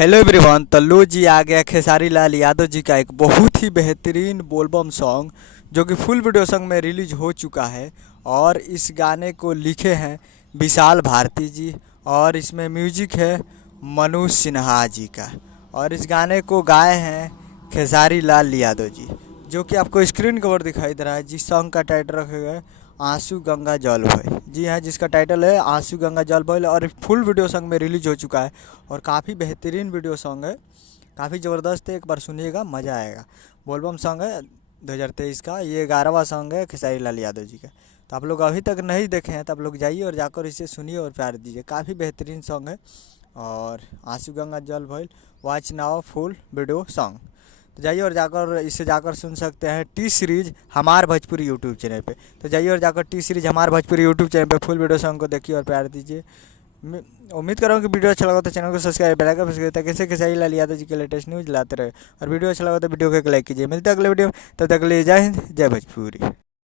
Hello everyone. तो लो जी आ गया खेसारी लाल यादव जी का एक बहुत ही बेहतरीन बोलबम सॉन्ग जो कि फुल वीडियो सॉन्ग में रिलीज हो चुका है। और इस गाने को लिखे हैं विशाल भारती जी और इसमें म्यूजिक है मनोज सिन्हा जी का। और इस गाने को गाए हैं खेसारी लाल यादव जी, जो कि आपको स्क्रीन कवर दिखाई दे रहा है। जिस सॉन्ग का टाइटल रखा गया है आंसू गंगा जल भइल। जी हाँ, जिसका टाइटल है आंसू गंगा जल भइल और फुल वीडियो सॉन्ग में रिलीज हो चुका है। और काफ़ी बेहतरीन वीडियो सॉन्ग है, काफ़ी ज़बरदस्त है। एक बार सुनिएगा, मज़ा आएगा। बोलबम सॉन्ग है 2023 का, ये 11वां सॉन्ग है खेसारी लाल यादव जी का। तो आप लोग अभी तक नहीं देखे हैं तो आप लोग जाइए और जाकर इसे सुनिए और प्यार दीजिए। काफ़ी बेहतरीन सॉन्ग है। और आंसू गंगा जल भइल watch now full video song. तो जाइए और जाकर इसे जाकर सुन सकते हैं टी सीरीज हमार भोजपुरी यूट्यूब चैनल पे। तो जाइए और जाकर टी सीरीज हमार भोजपुरी यूट्यूब चैनल पे फुल वीडियो सॉन्ग को देखिए और प्यार दीजिए। उम्मीद कर रहा हूँ कि वीडियो अच्छा लगा तो चैनल को सब्सक्राइब बेल आइकन प्रेस करिए ताकि ऐसे खेसारी लाल यादव जी के लेटेस्ट न्यूज़ लाते रहे। और वीडियो अच्छा लगा तो वीडियो को एक लाइक कीजिए। मिलते हैं अगले वीडियो, तब तक के लिए जय हिंद, जय भोजपुरी।